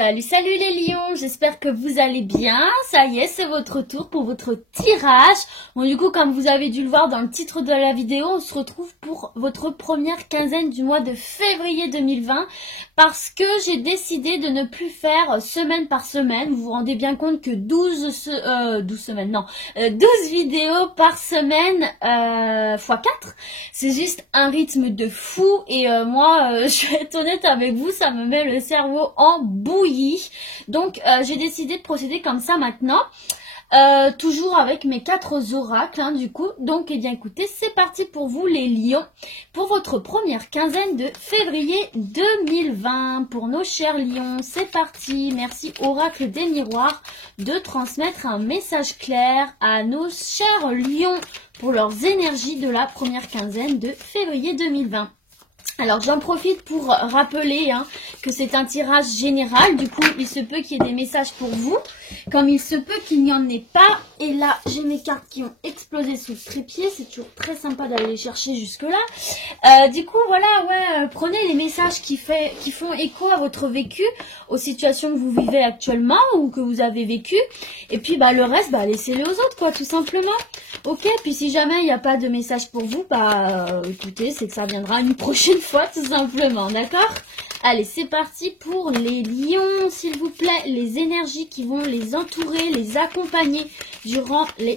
Salut, salut les lions, j'espère que vous allez bien. Ça y est, c'est votre tour pour votre tirage. Bon, du coup, comme vous avez dû le voir dans le titre de la vidéo, on se retrouve pour votre première quinzaine du mois de février 2020 parce que j'ai décidé de ne plus faire semaine par semaine. Vous vous rendez bien compte que 12 vidéos par semaine x 4, c'est juste un rythme de fou et moi, je vais être honnête avec vous, ça me met le cerveau en bouillie. Donc j'ai décidé de procéder comme ça maintenant. Toujours avec mes 4 oracles du coup. Donc bien écoutez, c'est parti pour vous les lions, pour votre première quinzaine de février 2020. Pour nos chers lions, c'est parti. Merci oracle des miroirs de transmettre un message clair à nos chers lions pour leurs énergies de la première quinzaine de février 2020. Alors j'en profite pour rappeler que c'est un tirage général, du coup il se peut qu'il y ait des messages pour vous, comme il se peut qu'il n'y en ait pas. Et là j'ai mes cartes qui ont explosé sous le trépied, c'est toujours très sympa d'aller les chercher jusque là. Du coup voilà, prenez les messages qui font écho à votre vécu, aux situations que vous vivez actuellement ou que vous avez vécu. Et puis le reste, laissez-le aux autres quoi, tout simplement. Ok, puis si jamais il n'y a pas de message pour vous, écoutez, c'est que ça viendra une prochaine fois tout simplement, d'accord? Allez, c'est parti pour les lions, s'il vous plaît, les énergies qui vont les entourer, les accompagner durant la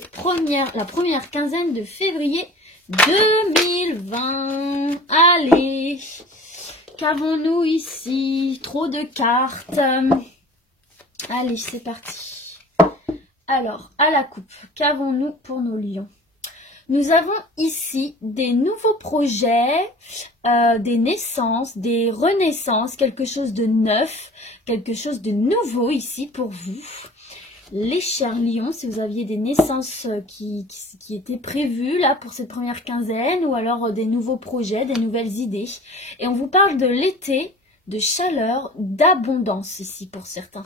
première quinzaine de février 2020. Allez, qu'avons-nous ici? Trop de cartes. Allez, c'est parti. Alors, à la coupe, qu'avons-nous pour nos lions? Nous avons ici des nouveaux projets, des naissances, des renaissances, quelque chose de neuf, quelque chose de nouveau ici pour vous. Les chers lions, si vous aviez des naissances qui étaient prévues là pour cette première quinzaine, ou alors des nouveaux projets, des nouvelles idées. Et on vous parle de l'été, de chaleur, d'abondance ici pour certains.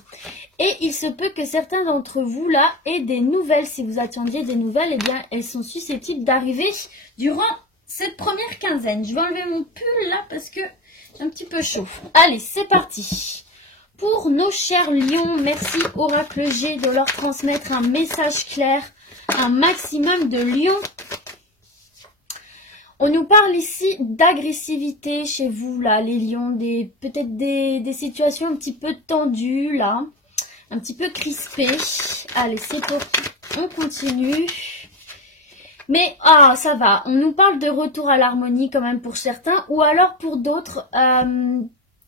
Et il se peut que certains d'entre vous là aient des nouvelles. Si vous attendiez des nouvelles, eh bien elles sont susceptibles d'arriver durant cette première quinzaine. Je vais enlever mon pull là parce que j'ai un petit peu chaud. Allez, c'est parti. Pour nos chers lions, merci Oracle G de leur transmettre un message clair, un maximum de lions. On nous parle ici d'agressivité chez vous, là, les lions, peut-être des situations un petit peu tendues, là, un petit peu crispées. Allez, c'est parti, on continue. Mais, ça va, on nous parle de retour à l'harmonie quand même pour certains, ou alors pour d'autres,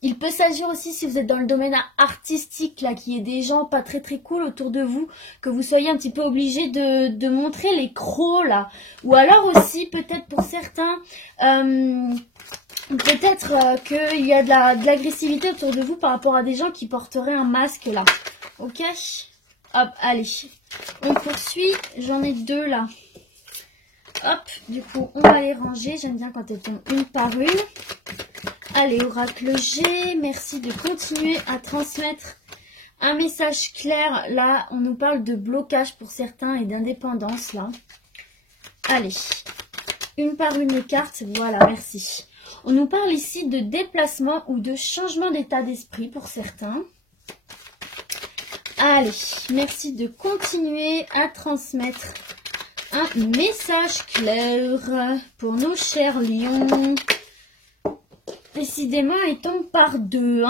il peut s'agir aussi, si vous êtes dans le domaine artistique, là, qu'il y ait des gens pas très très cool autour de vous, que vous soyez un petit peu obligé de montrer les crocs, là. Ou alors aussi, peut-être pour certains, peut-être qu'il y a de l'agressivité autour de vous par rapport à des gens qui porteraient un masque, là. Ok? Hop, allez. On poursuit. J'en ai 2, là. Hop, du coup, on va les ranger. J'aime bien quand elles tombent une par une. Allez, Oracle G, merci de continuer à transmettre un message clair. Là, on nous parle de blocage pour certains et d'indépendance, là. Allez, une par une les cartes, voilà, merci. On nous parle ici de déplacement ou de changement d'état d'esprit pour certains. Allez, merci de continuer à transmettre un message clair pour nos chers lions. Décidément, il tombe par 2,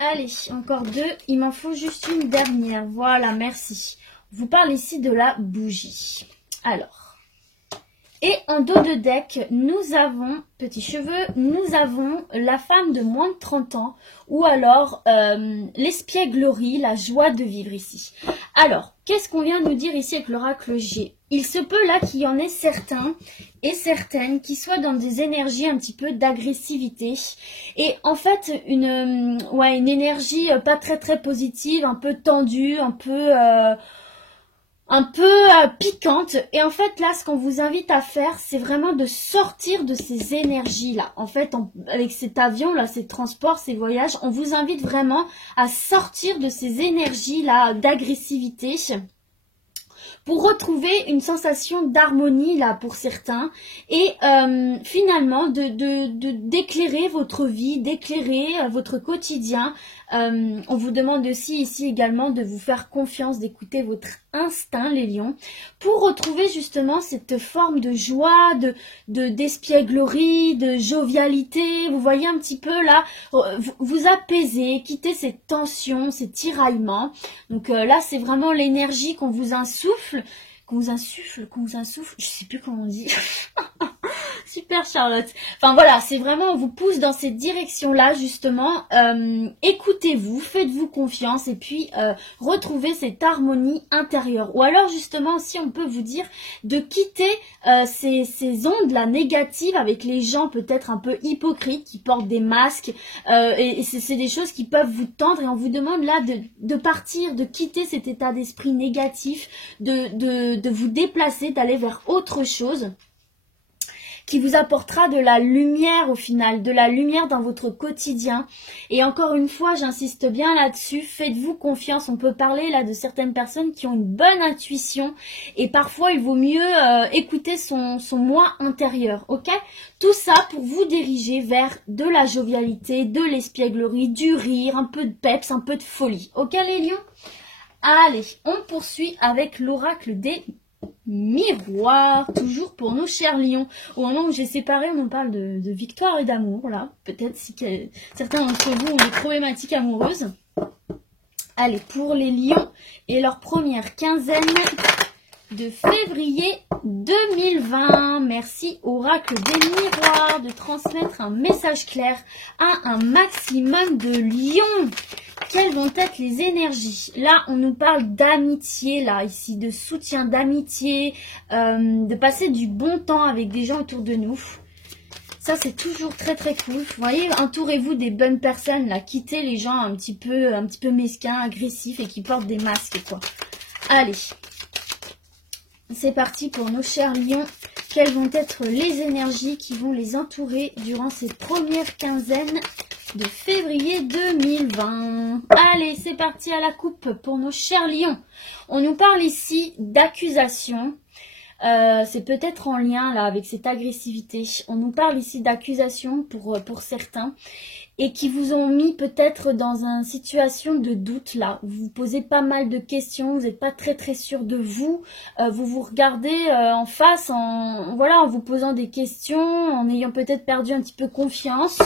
Allez, encore 2. Il m'en faut juste une dernière. Voilà, merci. On vous parle ici de la bougie. Alors, et en dos de deck, nous avons, petits cheveux, nous avons la femme de moins de 30 ans ou alors l'espièglerie, la joie de vivre ici. Alors, qu'est-ce qu'on vient de nous dire ici avec l'oracle G? Il se peut là qu'il y en ait certains et certaines qui soient dans des énergies un petit peu d'agressivité. Et en fait, une énergie pas très très positive, un peu tendue, un peu piquante. Et en fait là, ce qu'on vous invite à faire, c'est vraiment de sortir de ces énergies là. En fait, avec cet avion là, ces transports, ces voyages, on vous invite vraiment à sortir de ces énergies là d'agressivité pour retrouver une sensation d'harmonie là pour certains et finalement d'éclairer votre vie, d'éclairer votre quotidien. On vous demande aussi ici également de vous faire confiance, d'écouter votre instinct les lions, pour retrouver justement cette forme de joie, d'espièglerie, de jovialité. Vous voyez un petit peu là, vous apaiser, quitter ces tensions, ces tiraillements. Donc là c'est vraiment l'énergie qu'on vous insuffle, je sais plus comment on dit. Super Charlotte. Enfin voilà, c'est vraiment, on vous pousse dans cette direction-là justement. Écoutez-vous, faites-vous confiance et puis retrouvez cette harmonie intérieure. Ou alors justement aussi on peut vous dire de quitter ces ondes-là négatives avec les gens peut-être un peu hypocrites qui portent des masques. Et c'est des choses qui peuvent vous tendre et on vous demande là de partir, de quitter cet état d'esprit négatif, de vous déplacer, d'aller vers autre chose qui vous apportera de la lumière au final, de la lumière dans votre quotidien. Et encore une fois, j'insiste bien là-dessus, faites-vous confiance. On peut parler là de certaines personnes qui ont une bonne intuition et parfois il vaut mieux écouter son moi intérieur, ok? Tout ça pour vous diriger vers de la jovialité, de l'espièglerie, du rire, un peu de peps, un peu de folie, ok les lions? Allez, on poursuit avec l'oracle des miroir, toujours pour nos chers lions. Au moment où j'ai séparé, on parle de victoire et d'amour, là. Peut-être si certains d'entre vous ont des problématiques amoureuses. Allez, pour les lions et leur première quinzaine de février 2020. Merci oracle des miroirs de transmettre un message clair à un maximum de lions. Quelles vont être les énergies? Là, on nous parle d'amitié, là, ici, de soutien, d'amitié, de passer du bon temps avec des gens autour de nous. Ça, c'est toujours très très cool. Vous voyez, entourez-vous des bonnes personnes, là. Quittez les gens un petit peu mesquins, agressifs et qui portent des masques, quoi. Allez, c'est parti pour nos chers lions. Quelles vont être les énergies qui vont les entourer durant cette première quinzaine de février 2020. Allez, c'est parti à la coupe pour nos chers lions. On nous parle ici d'accusation. C'est peut-être en lien là avec cette agressivité. On nous parle ici d'accusation pour certains et qui vous ont mis peut-être dans une situation de doute là. Vous vous posez pas mal de questions, vous n'êtes pas très très sûr de vous. Vous vous regardez en face en vous posant des questions, en ayant peut-être perdu un petit peu confiance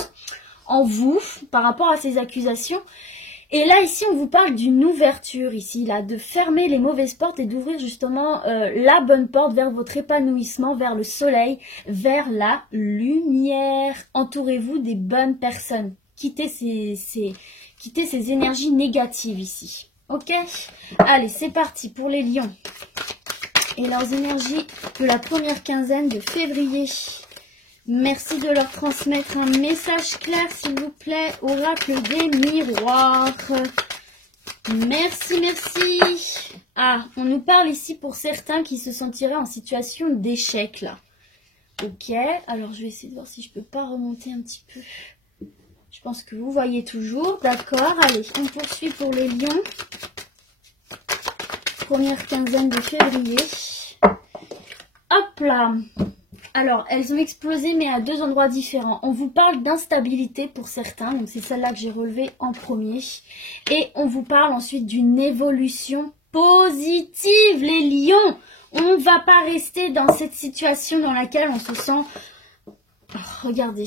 en vous par rapport à ces accusations. Et là ici on vous parle d'une ouverture ici là, de fermer les mauvaises portes et d'ouvrir justement la bonne porte vers votre épanouissement, vers le soleil, vers la lumière. Entourez-vous des bonnes personnes. Quittez ces énergies négatives ici. Ok? Allez, c'est parti pour les lions et leurs énergies de la première quinzaine de février. Merci de leur transmettre un message clair, s'il vous plaît, oracle des miroirs. Merci, merci. Ah, on nous parle ici pour certains qui se sentiraient en situation d'échec, là. Ok, alors je vais essayer de voir si je peux pas remonter un petit peu. Je pense que vous voyez toujours. D'accord, allez, on poursuit pour les lions. Première quinzaine de février. Hop là. Alors, elles ont explosé, mais à deux endroits différents. On vous parle d'instabilité pour certains, donc c'est celle-là que j'ai relevée en premier. Et on vous parle ensuite d'une évolution positive, les lions. On ne va pas rester dans cette situation dans laquelle on se sent... Oh, regardez,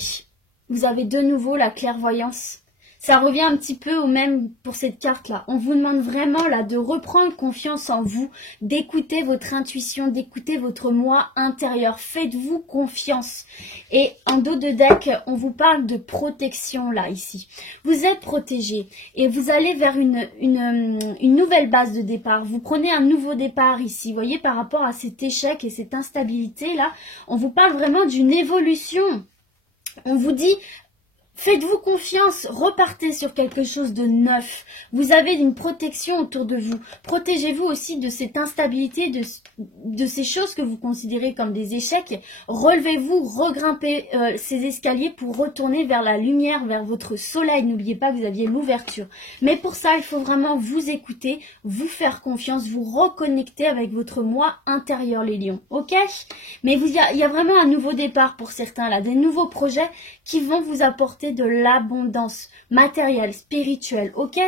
vous avez de nouveau la clairvoyance. Ça revient un petit peu au même pour cette carte-là. On vous demande vraiment là de reprendre confiance en vous, d'écouter votre intuition, d'écouter votre moi intérieur. Faites-vous confiance. Et en dos de deck, on vous parle de protection là, ici. Vous êtes protégé et vous allez vers une nouvelle base de départ. Vous prenez un nouveau départ ici. Vous voyez, par rapport à cet échec et cette instabilité là, on vous parle vraiment d'une évolution. On vous dit... Faites-vous confiance, repartez sur quelque chose de neuf. Vous avez une protection autour de vous. Protégez-vous aussi de cette instabilité, de ces choses que vous considérez comme des échecs. Relevez-vous, regrimpez ces escaliers pour retourner vers la lumière, vers votre soleil. N'oubliez pas que vous aviez l'ouverture. Mais pour ça, il faut vraiment vous écouter, vous faire confiance, vous reconnecter avec votre moi intérieur, les lions. Ok? Mais il y a vraiment un nouveau départ pour certains là, des nouveaux projets qui vont vous apporter de l'abondance matérielle, spirituelle, ok?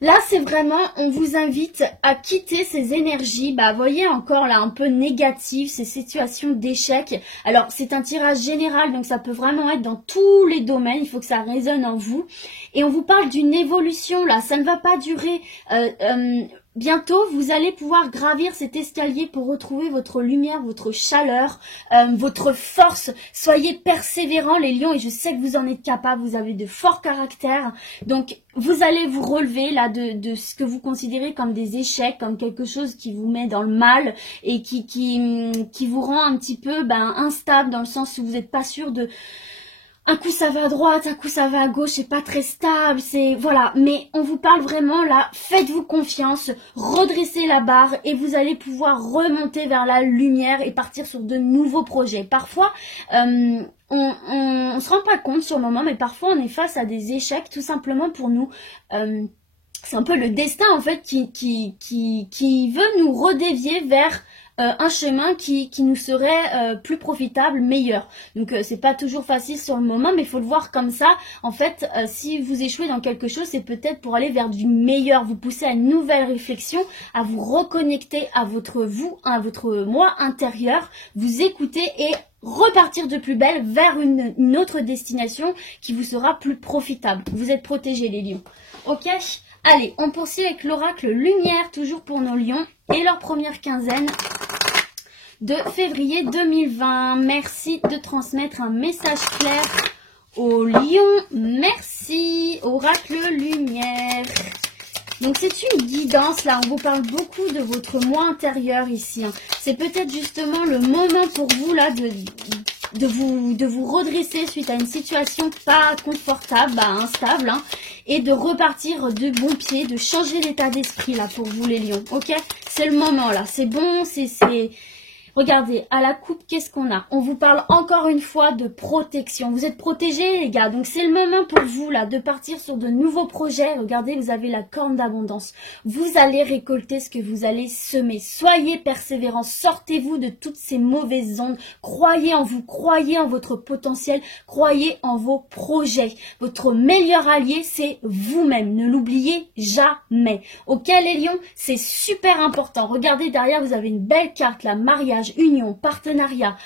Là, c'est vraiment, on vous invite à quitter ces énergies, voyez encore là, un peu négatives, ces situations d'échec. Alors, c'est un tirage général, donc ça peut vraiment être dans tous les domaines, il faut que ça résonne en vous. Et on vous parle d'une évolution, là, ça ne va pas durer... bientôt, vous allez pouvoir gravir cet escalier pour retrouver votre lumière, votre chaleur, votre force. Soyez persévérants les lions et je sais que vous en êtes capables, vous avez de forts caractères. Donc, vous allez vous relever là de ce que vous considérez comme des échecs, comme quelque chose qui vous met dans le mal et qui vous rend un petit peu instable dans le sens où vous n'êtes pas sûr de... Un coup ça va à droite, un coup ça va à gauche, c'est pas très stable, c'est... Voilà, mais on vous parle vraiment là, faites-vous confiance, redressez la barre et vous allez pouvoir remonter vers la lumière et partir sur de nouveaux projets. Parfois, on se rend pas compte sur le moment, mais parfois on est face à des échecs tout simplement pour nous... c'est un peu le destin en fait qui veut nous redévier vers... un chemin qui nous serait plus profitable, meilleur. Donc c'est pas toujours facile sur le moment, mais il faut le voir comme ça. En fait, si vous échouez dans quelque chose, c'est peut-être pour aller vers du meilleur, vous pousser à une nouvelle réflexion, à vous reconnecter à votre moi intérieur, vous écouter et repartir de plus belle vers une autre destination qui vous sera plus profitable. Vous êtes protégés les lions. Ok ? Allez, on poursuit avec l'oracle lumière, toujours pour nos lions, et leur première quinzaine de février 2020. Merci de transmettre un message clair aux lions. Merci, oracle lumière. Donc c'est une guidance, là, on vous parle beaucoup de votre moi intérieur ici. C'est peut-être justement le moment pour vous, là, de vous redresser suite à une situation pas confortable, instable, et de repartir de bon pied, de changer l'état d'esprit là pour vous les lions, ok? C'est le moment là, c'est bon, c'est... Regardez, à la coupe, qu'est-ce qu'on a? On vous parle encore une fois de protection. Vous êtes protégés, les gars. Donc, c'est le moment pour vous, là, de partir sur de nouveaux projets. Regardez, vous avez la corne d'abondance. Vous allez récolter ce que vous allez semer. Soyez persévérants. Sortez-vous de toutes ces mauvaises ondes. Croyez en vous. Croyez en votre potentiel. Croyez en vos projets. Votre meilleur allié, c'est vous-même. Ne l'oubliez jamais. Ok, les lions? C'est super important. Regardez, derrière, vous avez une belle carte, la mariage, union, partenariat,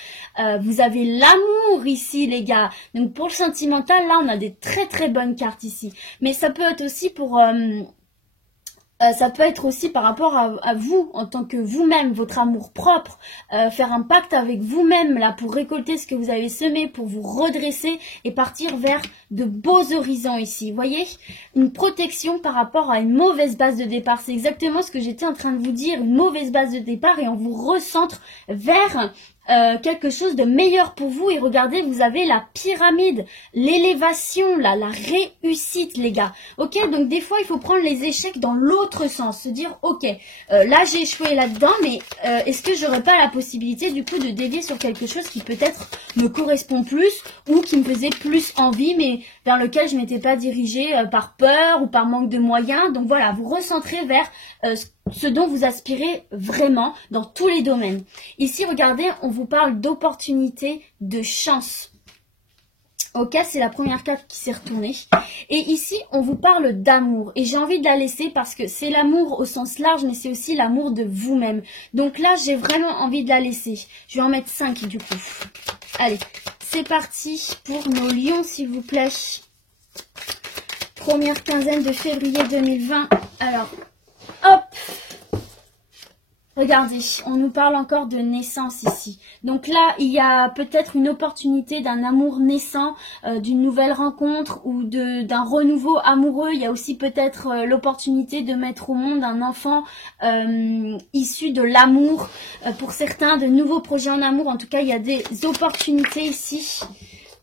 vous avez l'amour ici les gars, donc pour le sentimental là on a des très très bonnes cartes ici, mais ça peut être aussi pour ça peut être aussi par rapport à vous, en tant que vous-même, votre amour propre, faire un pacte avec vous-même là pour récolter ce que vous avez semé, pour vous redresser et partir vers de beaux horizons ici. Vous voyez, une protection par rapport à une mauvaise base de départ. C'est exactement ce que j'étais en train de vous dire, une mauvaise base de départ et on vous recentre vers... quelque chose de meilleur pour vous. Et regardez, vous avez la pyramide, l'élévation, là, la réussite, les gars. Ok, donc des fois, il faut prendre les échecs dans l'autre sens. Se dire, ok, là, j'ai échoué là-dedans, mais est-ce que j'aurais pas la possibilité, du coup, de dévier sur quelque chose qui peut-être me correspond plus ou qui me faisait plus envie, mais vers lequel je m'étais pas dirigée par peur ou par manque de moyens. Donc voilà, vous recentrez vers ce dont vous aspirez vraiment dans tous les domaines. Ici, regardez, on vous parle d'opportunités, de chance. Ok, c'est la première carte qui s'est retournée. Et ici, on vous parle d'amour. Et j'ai envie de la laisser parce que c'est l'amour au sens large, mais c'est aussi l'amour de vous-même. Donc là, j'ai vraiment envie de la laisser. Je vais en mettre 5 du coup. Allez, c'est parti pour nos lions, s'il vous plaît. Première quinzaine de février 2020. Alors... hop, regardez, on nous parle encore de naissance ici. Donc là, il y a peut-être une opportunité d'un amour naissant, d'une nouvelle rencontre ou d'un renouveau amoureux. Il y a aussi peut-être l'opportunité de mettre au monde un enfant issu de l'amour. Pour certains, de nouveaux projets en amour. En tout cas, il y a des opportunités ici.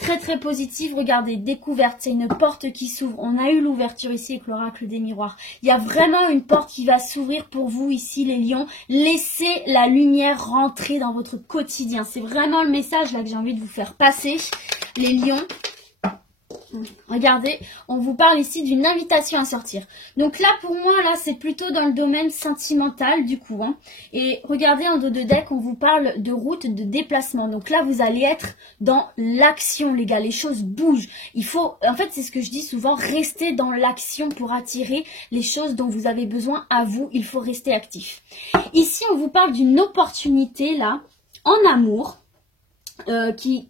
très très positive. Regardez, découverte, c'est une porte qui s'ouvre. On a eu l'ouverture ici avec l'oracle des miroirs. Il y a vraiment une porte qui va s'ouvrir pour vous ici les lions. Laissez la lumière rentrer dans votre quotidien. C'est vraiment le message là que j'ai envie de vous faire passer, les lions. Regardez, on vous parle ici d'une invitation à sortir. Donc là, pour moi, là, c'est plutôt dans le domaine sentimental, du coup. Hein. Et regardez, en dos de deck, on vous parle de route, de déplacement. Donc là, vous allez être dans l'action, les gars. Les choses bougent. Il faut, en fait, c'est ce que je dis souvent, rester dans l'action pour attirer les choses dont vous avez besoin à vous. Il faut rester actif. Ici, on vous parle d'une opportunité, là, en amour. Qui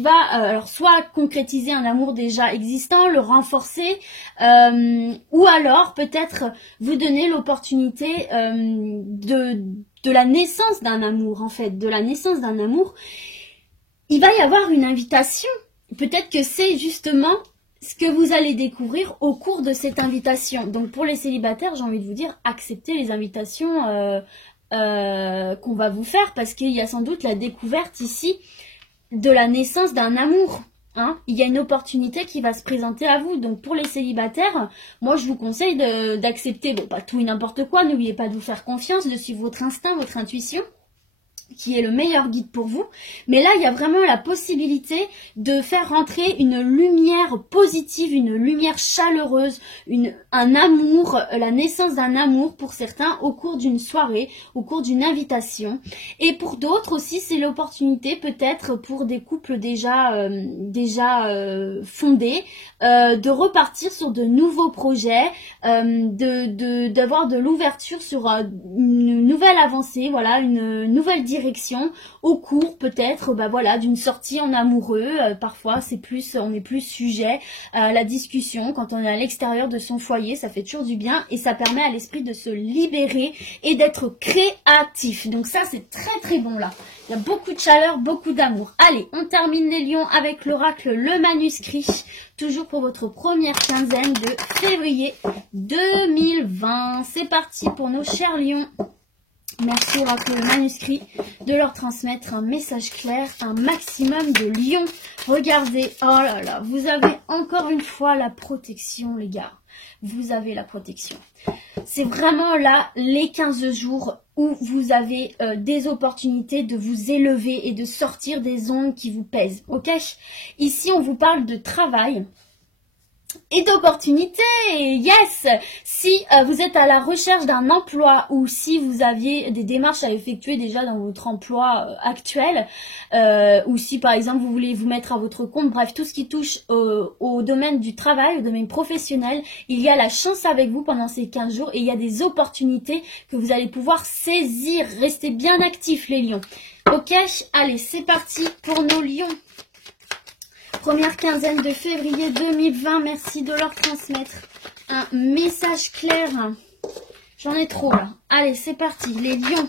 va alors soit concrétiser un amour déjà existant, le renforcer, ou alors peut-être vous donner l'opportunité de la naissance d'un amour, en fait, de la naissance d'un amour. Il va y avoir une invitation. Peut-être que c'est justement ce que vous allez découvrir au cours de cette invitation. Donc pour les célibataires, j'ai envie de vous dire, acceptez les invitations qu'on va vous faire, parce qu'il y a sans doute la découverte ici de la naissance d'un amour. Hein. Il y a une opportunité qui va se présenter à vous. Donc pour les célibataires, moi je vous conseille d'accepter, bon, pas tout et n'importe quoi, n'oubliez pas de vous faire confiance, de suivre votre instinct, votre intuition, qui est le meilleur guide pour vous. Mais là, il y a vraiment la possibilité de faire rentrer une lumière positive, une lumière chaleureuse, un amour, la naissance d'un amour pour certains au cours d'une soirée, au cours d'une invitation. Et pour d'autres aussi, c'est l'opportunité peut-être pour des couples déjà fondés, de repartir sur de nouveaux projets, d'avoir de l'ouverture sur une nouvelle avancée, voilà, une nouvelle direction au cours peut-être voilà, d'une sortie en amoureux. Parfois on est plus sujet à la discussion quand on est à l'extérieur de son foyer, ça fait toujours du bien et ça permet à l'esprit de se libérer et d'être créatif. Donc ça c'est très très bon là. Il y a beaucoup de chaleur, beaucoup d'amour. Allez, on termine les lions avec l'oracle, le manuscrit, toujours pour votre première quinzaine de février 2020. C'est parti pour nos chers lions. Merci oracle le manuscrit de leur transmettre un message clair, un maximum de lions. Regardez, oh là là, vous avez encore une fois la protection les gars. Vous avez la protection. C'est vraiment là les 15 jours où vous avez des opportunités de vous élever et de sortir des ondes qui vous pèsent. Ok? Ici on vous parle de travail et d'opportunités, yes. Si vous êtes à la recherche d'un emploi ou si vous aviez des démarches à effectuer déjà dans votre emploi actuel, ou si par exemple vous voulez vous mettre à votre compte, bref, tout ce qui touche au domaine du travail, au domaine professionnel, il y a la chance avec vous pendant ces 15 jours et il y a des opportunités que vous allez pouvoir saisir. Restez bien actifs les lions. Ok, allez, c'est parti pour nos lions. Première quinzaine de février 2020, merci de leur transmettre un message clair. J'en ai trop là. Allez, c'est parti, les lions.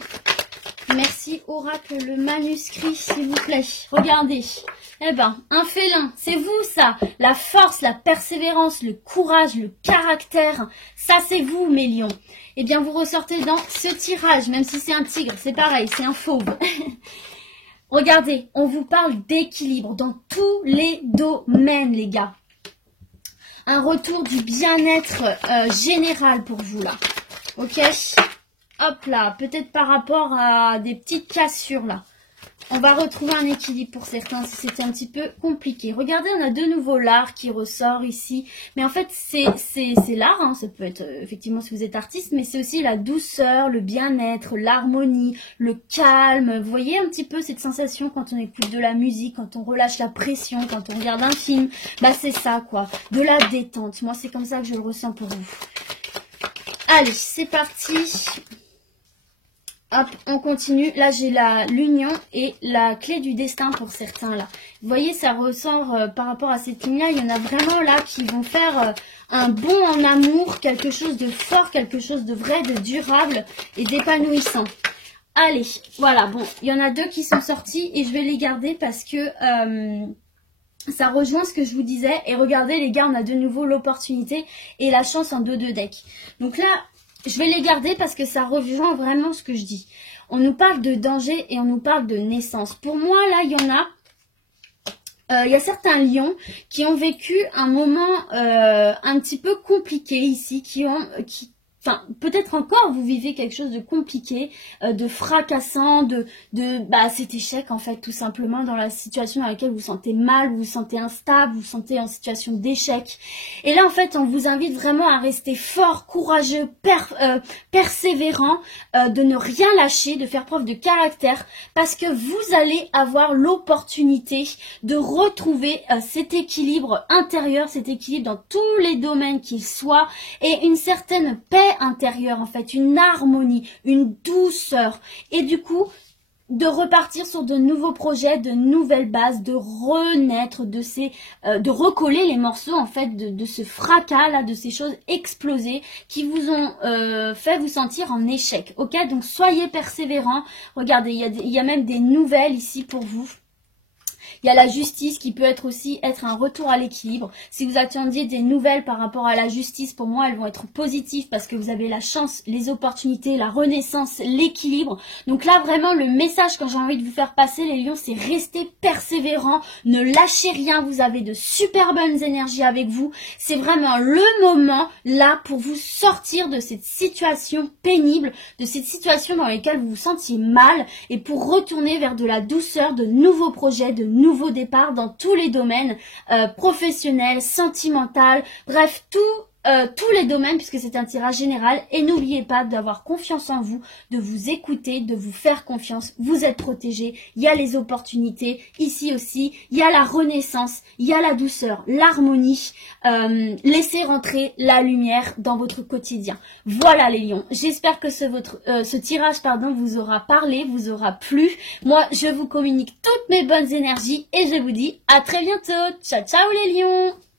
Merci oracle, le manuscrit, s'il vous plaît. Regardez. Eh ben, un félin, c'est vous ça. La force, la persévérance, le courage, le caractère. Ça, c'est vous, mes lions. Eh bien, vous ressortez dans ce tirage, même si c'est un tigre, c'est pareil, c'est un fauve. Regardez, on vous parle d'équilibre dans tous les domaines, les gars. Un retour du bien-être général pour vous, là. Ok? Hop là, peut-être par rapport à des petites cassures, là. On va retrouver un équilibre pour certains si c'était un petit peu compliqué. Regardez, on a de nouveau l'art qui ressort ici. Mais en fait, c'est l'art. Hein. Ça peut être effectivement si vous êtes artiste, mais c'est aussi la douceur, le bien-être, l'harmonie, le calme. Vous voyez un petit peu cette sensation quand on écoute de la musique, quand on relâche la pression, quand on regarde un film. Bah c'est ça quoi, de la détente. Moi, c'est comme ça que je le ressens pour vous. Allez, c'est parti. Hop, on continue. Là, j'ai l'union et la clé du destin pour certains, là. Vous voyez, ça ressort par rapport à cette ligne-là. Il y en a vraiment, là, qui vont faire un bond en amour, quelque chose de fort, quelque chose de vrai, de durable et d'épanouissant. Allez, voilà. Bon, il y en a deux qui sont sortis et je vais les garder parce que ça rejoint ce que je vous disais. Et regardez, les gars, on a de nouveau l'opportunité et la chance en 2-2 deck. Donc là, je vais les garder parce que ça rejoint vraiment ce que je dis. On nous parle de danger et on nous parle de naissance. Pour moi, là, il y en a Il y a certains lions qui ont vécu un moment un petit peu compliqué ici, enfin, peut-être encore vous vivez quelque chose de compliqué, de fracassant, cet échec en fait, tout simplement dans la situation dans laquelle vous vous sentez mal, vous vous sentez instable, vous vous sentez en situation d'échec. Et là en fait, on vous invite vraiment à rester fort, courageux, persévérant, de ne rien lâcher, de faire preuve de caractère, parce que vous allez avoir l'opportunité de retrouver cet équilibre intérieur, cet équilibre dans tous les domaines qu'il soit, et une certaine paix intérieure en fait, une harmonie, une douceur, et du coup de repartir sur de nouveaux projets, de nouvelles bases, de renaître de recoller les morceaux en fait de ce fracas là, de ces choses explosées qui vous ont fait vous sentir en échec. Ok, donc soyez persévérants. Regardez, il y a même des nouvelles ici pour vous. Il y a la justice qui peut être aussi un retour à l'équilibre. Si vous attendiez des nouvelles par rapport à la justice, pour moi, elles vont être positives parce que vous avez la chance, les opportunités, la renaissance, l'équilibre. Donc là, vraiment, le message que j'ai envie de vous faire passer, les lions, c'est rester persévérant, ne lâchez rien. Vous avez de super bonnes énergies avec vous. C'est vraiment le moment, là, pour vous sortir de cette situation pénible, de cette situation dans laquelle vous vous sentiez mal et pour retourner vers de la douceur, de nouveaux projets, de nouveau départ dans tous les domaines professionnels, sentimental, bref, tous les domaines puisque c'est un tirage général. Et n'oubliez pas d'avoir confiance en vous, de vous écouter, de vous faire confiance. Vous êtes protégés, il y a les opportunités, ici aussi, il y a la renaissance, il y a la douceur, l'harmonie. Laissez rentrer la lumière dans votre quotidien. Voilà les lions, j'espère que ce tirage vous aura parlé, vous aura plu. Moi, je vous communique toutes mes bonnes énergies et je vous dis à très bientôt. Ciao, ciao les lions!